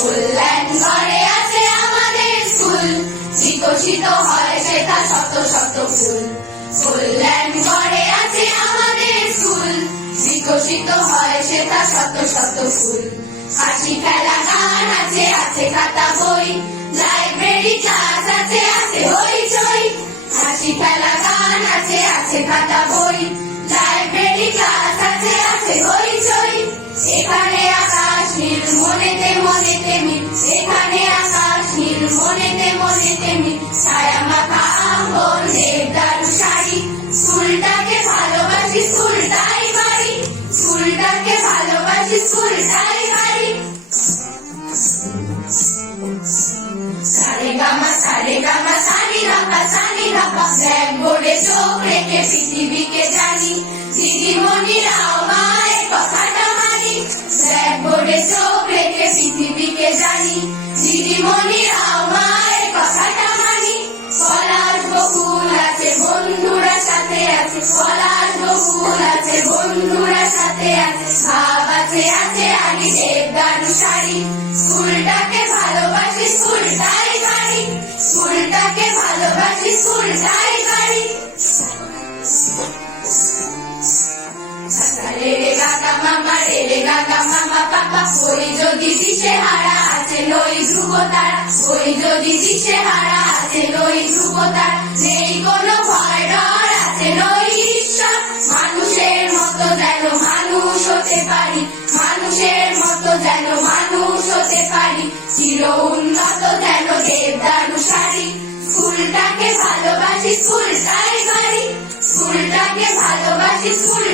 কল্যাণ ঘরে আছে আমাদের স্কুল, বিকশিত হয় সেটা শত শত ফুল। কল্যাণ ঘরে আছে আমাদের স্কুল, বিকশিত হয় সেটা শত শত ফুল। হাসি খেলা গান আছে, আছে খাতা বই, লাইব্রেরি ক্লাস আছে, আছে হইচই। হাসি খেলা গান আছে, আছে খাতা বই, লাইব্রেরি ক্লাস আছে, আছে হইচই। এখানে আকাশ নীল, মনেতে মনেতে মিল, এখানে আকাশ নীল, মনেতে মনেতে মিল। ছায়া মাখা আঙ্গন, দেবদারু শাড়ি, স্কুলটাকে ভালোবাসি, স্কুলটাই বাড়ি। স্কুলটাকে ভালোবাসি, স্কুলটাই বাড়ি। সারে গামা সারে গামা সানি ধাপা সানি ধাপা, ব্ল্যাকবোর্ডে চোখ রেখে পৃথিবীকে জানি। দিদিমণিরাও মায়ের কথাটা মানি, ব্ল্যাকবোর্ডে চোখ রেখে পৃথিবীকে জানি। দিদিমণিরাও মায়ের কথাটা মানি। পলাশ বকুল আছে, বন্ধুরা সাথে আছে, পলাশ বকুল আছে, বন্ধুরা সাথে আছে। ভাব আছে, আছে আলি, দেবদারু শাড়ি। স্কুলটাকে ভালোবাসি, স্কুলটাই বাড়ি। স্কুলটাকে ভালোবাসি, স্কুলটাই বাড়ি। রে রে গাগা মামা, রে রে গাগা মামা পাপা, ওই যদি দিশে হারা আছে নই ধ্রুব তারা। ওই যদি দিশে হারা আছে নই ধ্রুব তারা। নেই কোনো ভয় ডর, আছে নই ঈশ্বর। মানুষের মতো যেন মানুষ হতে পারি, মানুষের মতো যেন মানুষ হতে পারি। চির উন্নত যেন দেবদারু শাড়ি। স্কুলটাকে ভালোবাসি, স্কুলটাই বাড়ি। স্কুলটাকে ভালোবাসি, স্কুল